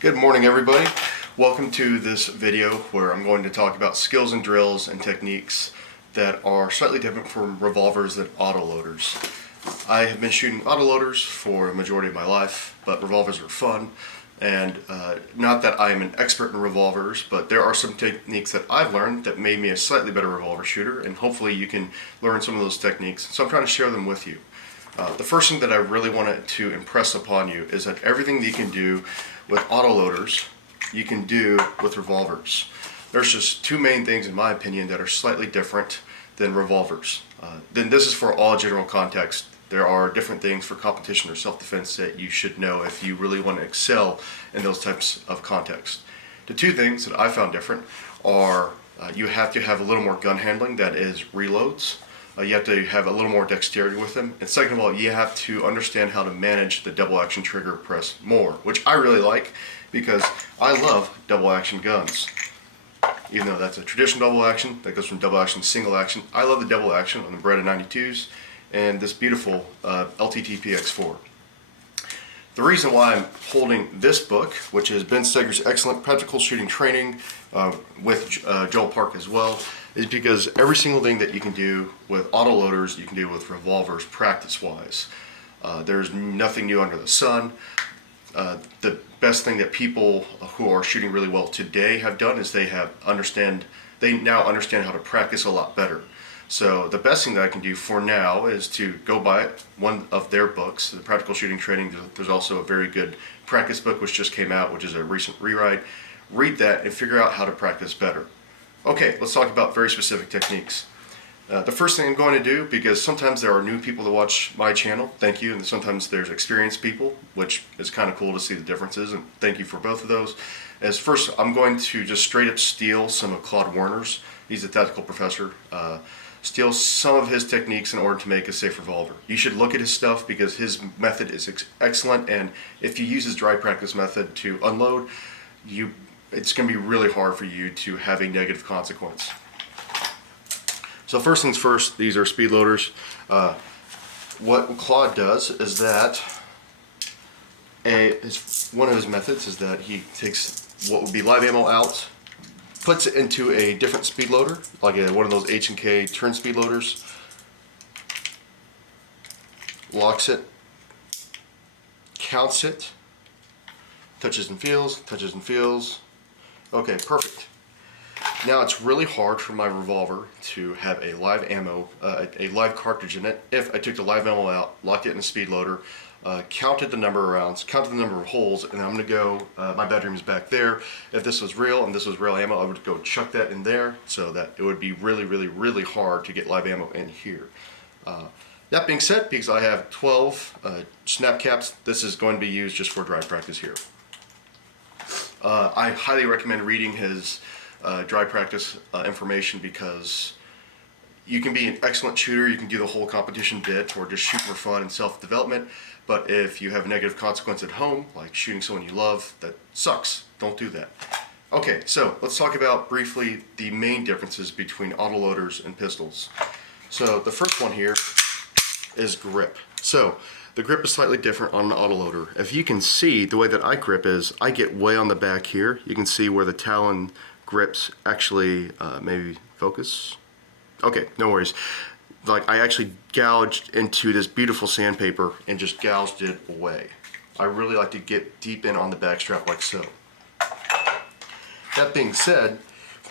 Good morning, everybody. Welcome to this video where I'm going to talk about skills and drills and techniques that are slightly different from revolvers than autoloaders. I have been shooting autoloaders for a majority of my life, but revolvers are fun. And not that I'm an expert in revolvers, but there are some techniques that I've learned that made me a slightly better revolver shooter, and hopefully you can learn some of those techniques. So I'm trying to share them with you. The first thing that I really wanted to impress upon you is that everything that you can do with autoloaders, you can do with revolvers. There's just two main things, in my opinion, that are slightly different than revolvers. Then this is for all general context. There are different things for competition or self-defense that you should know if you really want to excel in those types of contexts. The two things that I found different are you have to have a little more gun handling, that is reloads. You have to have a little more dexterity with them. And second of all, you have to understand how to manage the double action trigger press more, which I really like because I love double action guns. Even though that's a traditional double action, that goes from double action to single action. I love the double action on the Beretta 92s and this beautiful LTT PX4. The reason why I'm holding this book, which is Ben Steger's excellent practical shooting training with Joel Park as well, is because every single thing that you can do with autoloaders, you can do with revolvers practice-wise. There's nothing new under the sun. The best thing that people who are shooting really well today have done is they now understand how to practice a lot better. So the best thing that I can do for now is to go buy one of their books, the Practical Shooting Training. There's also a very good practice book which just came out, which is a recent rewrite. Read that and figure out how to practice better. Okay, let's talk about very specific techniques. The first thing I'm going to do, because sometimes there are new people that watch my channel, thank you, and sometimes there's experienced people, which is kind of cool to see the differences, and thank you for both of those. As first, I'm going to just straight up steal some of Claude Werner's. He's a tactical professor. Steal some of his techniques in order to make a safe revolver. You should look at his stuff because his method is excellent, and if you use his dry practice method to unload, it's going to be really hard for you to have a negative consequence. So first things first, these are speed loaders. What Claude does is that one of his methods is that he takes what would be live ammo out, puts it into a different speed loader, like one of those H&K turn speed loaders, locks it, counts it, touches and feels. Okay, perfect. Now it's really hard for my revolver to have a live ammo, a live cartridge in it. If I took the live ammo out, locked it in a speed loader, counted the number of rounds, counted the number of holes, and I'm going to go, my bedroom is back there. If this was real and this was real ammo, I would go chuck that in there so that it would be really, really, really hard to get live ammo in here. That being said, because I have 12 snap caps, this is going to be used just for dry practice here. I highly recommend reading his dry practice information because you can be an excellent shooter, you can do the whole competition bit or just shoot for fun and self-development, but if you have a negative consequence at home, like shooting someone you love, that sucks. Don't do that. Okay, so let's talk about briefly the main differences between autoloaders and pistols. So the first one here is grip. So the grip is slightly different on an autoloader. If you can see, the way that I grip is I get way on the back here. You can see where the talon grips actually, maybe focus. Okay, no worries. Like I actually gouged into this beautiful sandpaper and just gouged it away. I really like to get deep in on the back strap like so. That being said,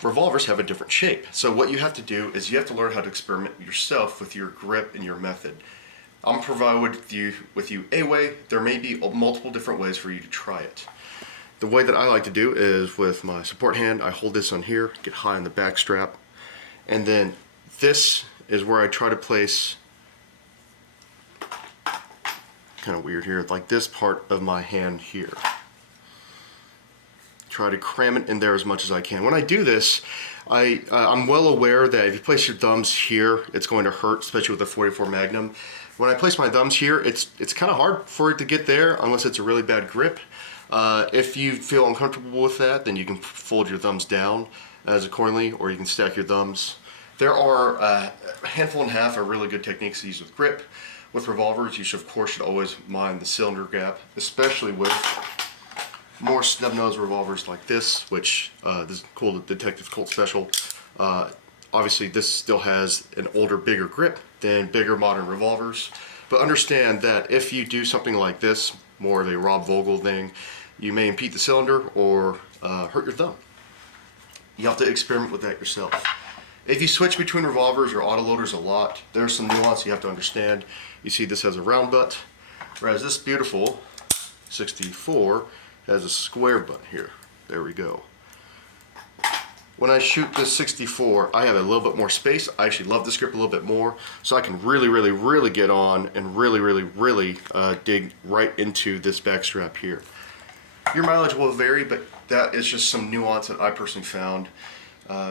revolvers have a different shape. So what you have to do is you have to learn how to experiment yourself with your grip and your method. I'm providing with you a way. There may be multiple different ways for you to try it. The way that I like to do is with my support hand, I hold this on here, get high on the back strap, and then this is where I try to place, kind of weird here, like this part of my hand here. Try to cram it in there as much as I can. When I do this, I'm well aware that if you place your thumbs here, it's going to hurt, especially with a 44 Magnum. When I place my thumbs here, it's kind of hard for it to get there unless it's a really bad grip. If you feel uncomfortable with that, then you can fold your thumbs down as accordingly, or you can stack your thumbs. There are a handful and a half of really good techniques to use with grip. With revolvers, you should, of course, always mind the cylinder gap, especially with more snub-nose revolvers like this, which this is cool, the Detective Colt Special. Obviously this still has an older, bigger grip than bigger modern revolvers. But understand that if you do something like this, more of a Rob Vogel thing, you may impede the cylinder or hurt your thumb. You have to experiment with that yourself. If you switch between revolvers or autoloaders a lot, there's some nuance you have to understand. You see this has a round butt, whereas this beautiful 64 has a square butt here. There we go. When I shoot this 64, I have a little bit more space. I actually love this grip a little bit more, so I can really get on and really dig right into this back strap here. Your mileage will vary, but that is just some nuance that I personally found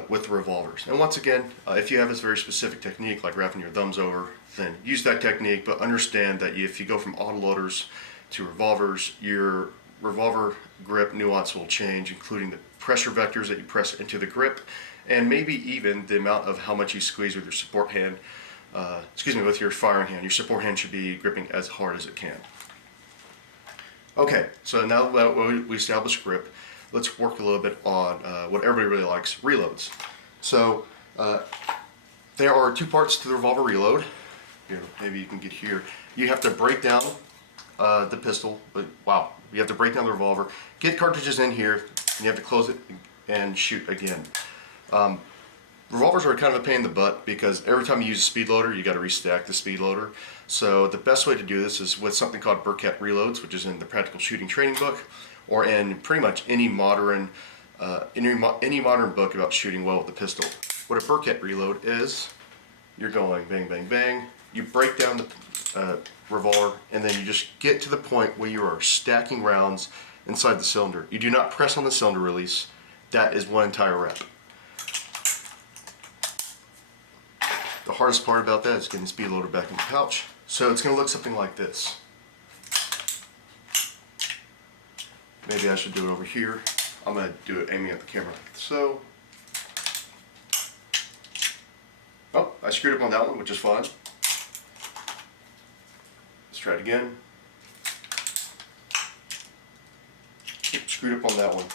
with the revolvers. And once again, if you have this very specific technique, like wrapping your thumbs over, then use that technique, but understand that if you go from autoloaders to revolvers, your revolver grip nuance will change, including the pressure vectors that you press into the grip, and maybe even the amount of how much you squeeze with your support hand, with your firing hand. Your support hand should be gripping as hard as it can. Okay, so now that we established grip, let's work a little bit on what everybody really likes, reloads. So there are two parts to the revolver reload. Here, maybe you can get here. You have to break down the pistol, you have to break down the revolver, get cartridges in here, and you have to close it and shoot again. Revolvers are kind of a pain in the butt because every time you use a speed loader, you got to restack the speed loader. So the best way to do this is with something called Burkett reloads, which is in the Practical Shooting Training book, or in pretty much any modern book about shooting well with a pistol. What a Burkett reload is, you're going bang, bang, bang. You break down the revolver, and then you just get to the point where you are stacking rounds inside the cylinder. You do not press on the cylinder release. That is one entire rep. The hardest part about that is getting the speed loader back in the pouch. So it's going to look something like this. Maybe I should do it over here. I'm going to do it aiming at the camera like so. Oh, I screwed up on that one, which is fine. Let's try it again. Screwed up on that one.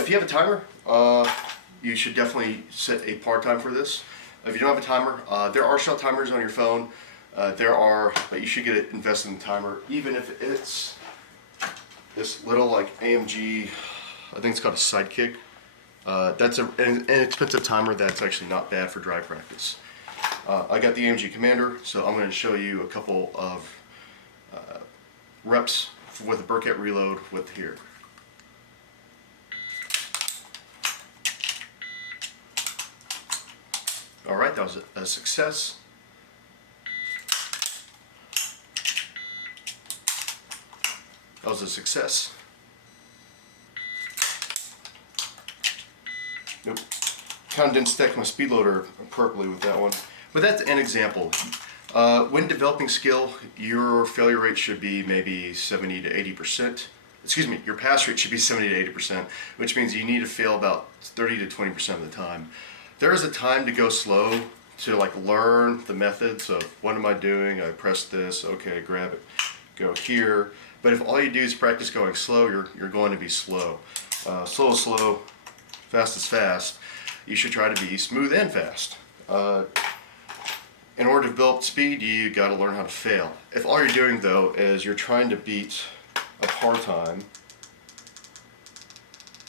If you have a timer, you should definitely set a par time for this. If you don't have a timer, there are shell timers on your phone. But you should get it invested in the timer, even if it's this little like AMG, I think it's called a Sidekick. That's an inexpensive timer that's actually not bad for dry practice. I got the AMG Commander, so I'm going to show you a couple of reps with a Burkett reload with here. Alright, that was a success. That was a success. Nope. Kind of didn't stack my speed loader appropriately with that one. But that's an example. When developing skill, your failure rate should be maybe 70 to 80%. Excuse me, your pass rate should be 70 to 80%, which means you need to fail about 30 to 20% of the time. There is a time to go slow to like learn the methods of what am I doing, I press this, okay, grab it, go here. But if all you do is practice going slow, you're going to be slow. Slow is slow, fast is fast. You should try to be smooth and fast. In order to build speed, you got to learn how to fail. If all you're doing though is you're trying to beat a par time,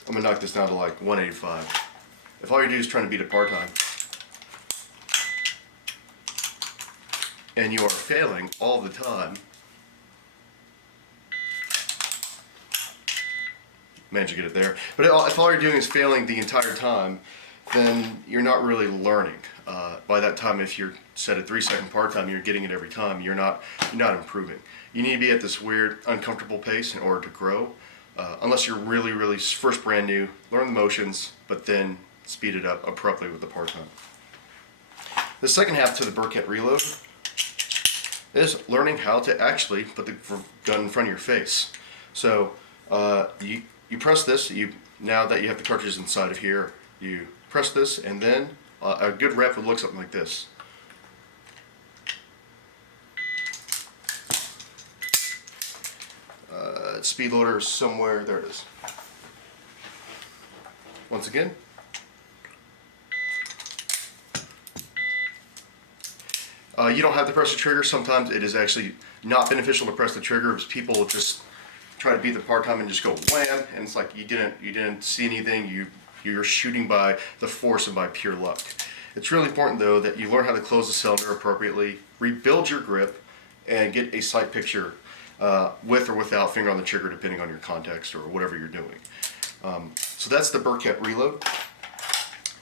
I'm gonna knock this down to like 185. If all you do is trying to beat a par time, and you are failing all the time, managed to get it there. But if all you're doing is failing the entire time, then you're not really learning. By that time, if you're set a 3-second par time, you're getting it every time. You're not improving. You need to be at this weird, uncomfortable pace in order to grow. Unless you're really first brand new, learn the motions, but then speed it up abruptly with the par time. The second half to the Burkett reload is learning how to actually put the gun in front of your face. So you press this. Now that you have the cartridges inside of here, you press this, and then a good rep would look something like this. Speed loader is somewhere, there it is. once again. You don't have to press the trigger. Sometimes it is actually not beneficial to press the trigger because people just try to beat the part time and just go wham, and it's like you didn't see anything. You're shooting by the force and by pure luck. It's really important though that you learn how to close the cylinder appropriately, rebuild your grip, and get a sight picture with or without finger on the trigger, depending on your context or whatever you're doing. So that's the Burkett reload.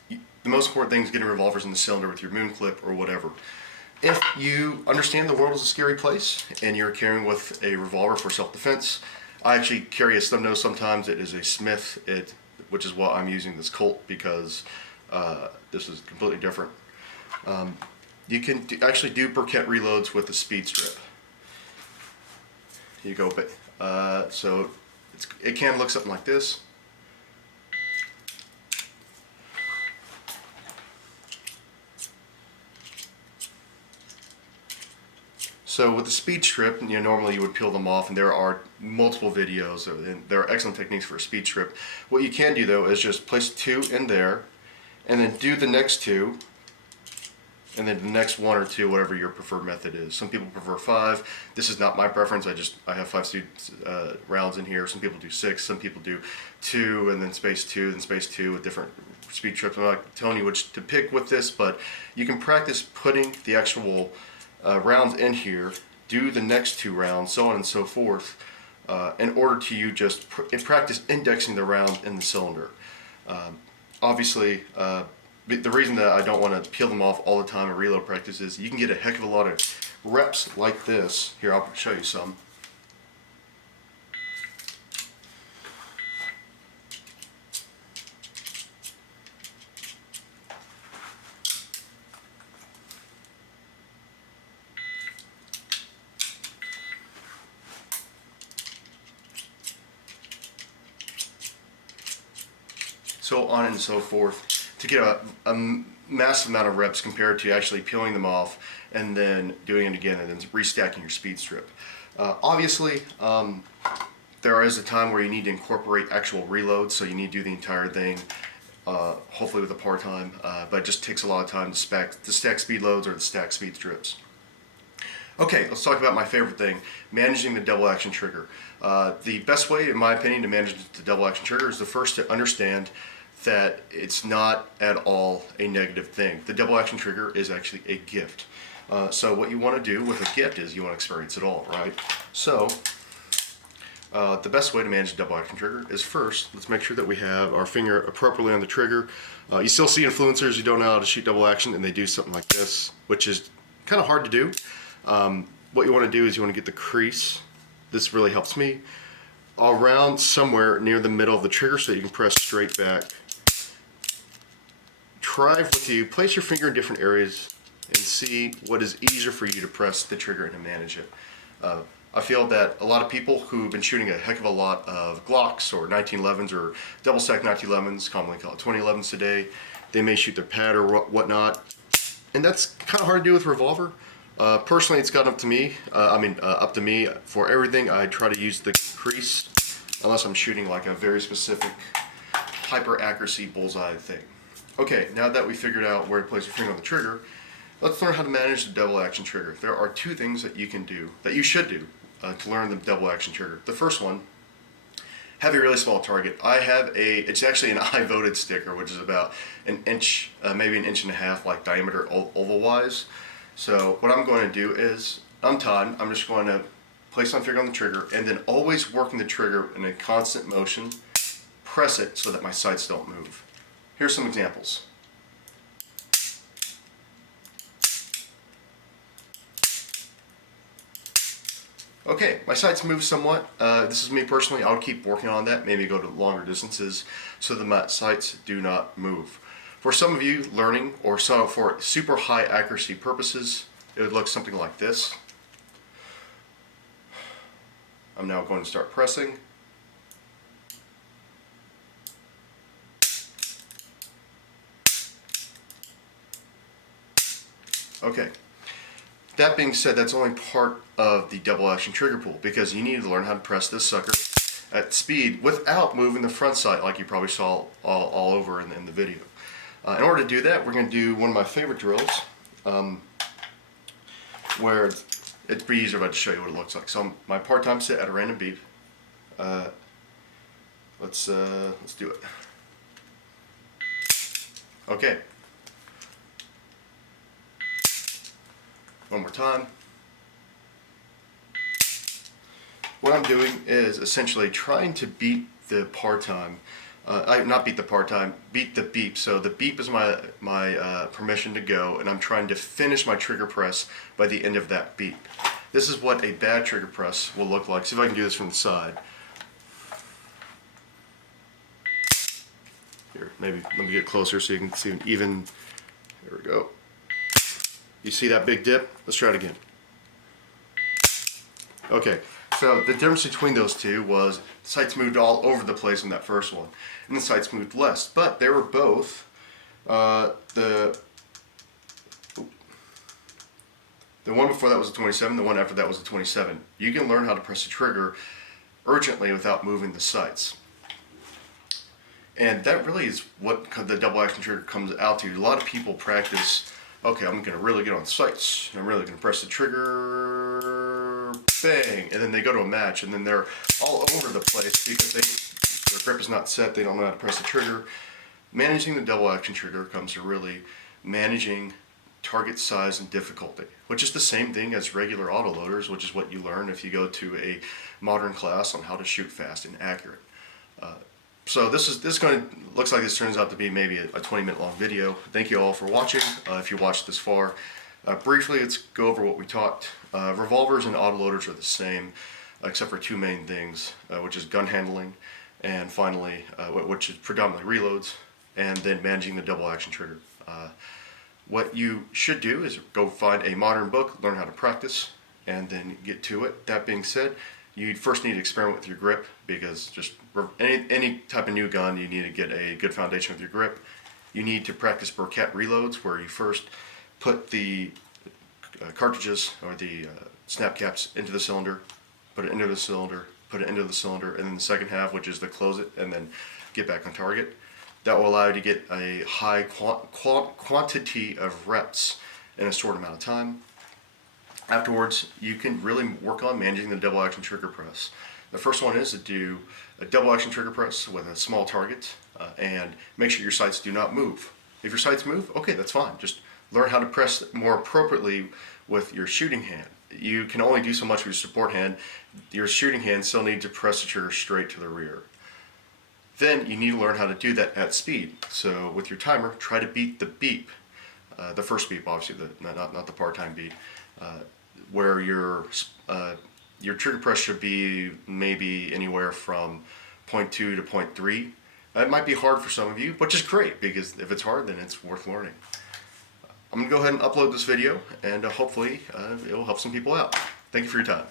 The most important thing is getting revolvers in the cylinder with your moon clip or whatever. If you understand the world is a scary place and you're carrying with a revolver for self-defense, I actually carry a stub nose sometimes. It is a Smith, which is what I'm using this Colt because this is completely different. You can actually do Burkett reloads with the speed strip. Here you go, but so it can look something like this. So with the speed strip, normally you would peel them off, and there are multiple videos, and there are excellent techniques for a speed strip. What you can do though is just place 2 in there, and then do the next 2, and then the next 1 or 2, whatever your preferred method is. Some people prefer 5. This is not my preference. I have 5 rounds in here. Some people do 6. Some people do 2 and then space 2, then space 2 with different speed strips. I'm not telling you which to pick with this, but you can practice putting the actual rounds in here, do the next 2 rounds, so on and so forth, in order to you just practice indexing the round in the cylinder. Obviously, the reason that I don't want to peel them off all the time in reload practice is you can get a heck of a lot of reps like this. Here, I'll show you some. So on and so forth, to get a massive amount of reps compared to actually peeling them off and then doing it again and then restacking your speed strip. Obviously, there is a time where you need to incorporate actual reloads, so you need to do the entire thing, hopefully with a part time, but it just takes a lot of time to stack speed loads or to stack speed strips. Okay, let's talk about my favorite thing, managing the double action trigger. The best way, in my opinion, to manage the double action trigger is first to understand that it's not at all a negative thing. The double action trigger is actually a gift. So what you want to do with a gift is you want to experience it all, right? So the best way to manage the double action trigger is first, let's make sure that we have our finger appropriately on the trigger. You still see influencers who don't know how to shoot double action and they do something like this, which is kind of hard to do. What you want to do is you want to get the crease, this really helps me, around somewhere near the middle of the trigger so that you can press straight back. Try with you, place your finger in different areas and see what is easier for you to press the trigger and to manage it. I feel that a lot of people who've been shooting a heck of a lot of Glocks or 1911s or double stack 1911s, commonly called 2011s today, they may shoot their pad or whatnot, and that's kind of hard to do with revolver. Personally, it's got up to me. Up to me for everything. I try to use the crease unless I'm shooting like a very specific hyper accuracy bullseye thing. Okay, now that we figured out where to place your finger on the trigger, let's learn how to manage the double action trigger. There are 2 things that you can do, that you should do, to learn the double action trigger. The first one, have a really small target. I have it's actually an I-voted sticker, which is about an inch, maybe an inch and a half, like diameter oval wise. So what I'm going to do is, untied, I'm just going to place my finger on the trigger and then always working the trigger in a constant motion, press it so that my sights don't move. Here's some examples. Okay, my sights move somewhat. This is me personally. I would keep working on that, maybe go to longer distances so that my sights do not move. For some of you learning, or so for super high accuracy purposes, it would look something like this. I'm now going to start pressing. Okay. That being said, that's only part of the double action trigger pull, because you need to learn how to press this sucker at speed without moving the front sight like you probably saw all over in the video. In order to do that, we're going to do one of my favorite drills, where it's pretty easy to show you what it looks like. So my part-time sit at a random beep. Let's do it. Okay. One more time. What I'm doing is essentially trying to beat the part-time. Not beat the part-time, beat the beep. So the beep is my permission to go, and I'm trying to finish my trigger press by the end of that beep. This is what a bad trigger press will look like. See if I can do this from the side. Here, maybe let me get closer so you can see an even. There we go. You see that big dip? Let's try it again. Okay, so the difference between those two was sights moved all over the place in that first one, and the sights moved less, but they were both the one before that was a 27, the one after that was a 27. You can learn how to press the trigger urgently without moving the sights. And that really is what the double action trigger comes out to. A lot of people practice, okay, I'm going to really get on sights, I'm really going to press the trigger, bang, and then they go to a match, and then they're all over the place because their grip is not set, they don't know how to press the trigger. Managing the double action trigger comes to really managing target size and difficulty, which is the same thing as regular autoloaders, which is what you learn if you go to a modern class on how to shoot fast and accurate. So looks like this turns out to be maybe a 20-minute long video. Thank you all for watching. If you watched this far, briefly let's go over what we talked. Revolvers and autoloaders are the same, except for two main things, which is gun handling, and finally, which is predominantly reloads, and then managing the double action trigger. What you should do is go find a modern book, learn how to practice, and then get to it. That being said, you first need to experiment with your grip, because just any type of new gun, you need to get a good foundation with your grip. You need to practice Burkett reloads, where you first put the cartridges or the snap caps into the cylinder, put it into the cylinder, put it into the cylinder, and then the second half, which is to close it and then get back on target. That will allow you to get a high quantity of reps in a short amount of time. Afterwards, you can really work on managing the double action trigger press. The first one is to do a double action trigger press with a small target, and make sure your sights do not move. If your sights move, okay, that's fine. Just learn how to press more appropriately with your shooting hand. You can only do so much with your support hand. Your shooting hand still needs to press the trigger straight to the rear. Then you need to learn how to do that at speed. So with your timer, try to beat the beep, the first beep, obviously, not the part-time beep, where your trigger press should be maybe anywhere from 0.2 to 0.3. It might be hard for some of you, which is great, because if it's hard, then it's worth learning. I'm going to go ahead and upload this video, and hopefully it will help some people out. Thank you for your time.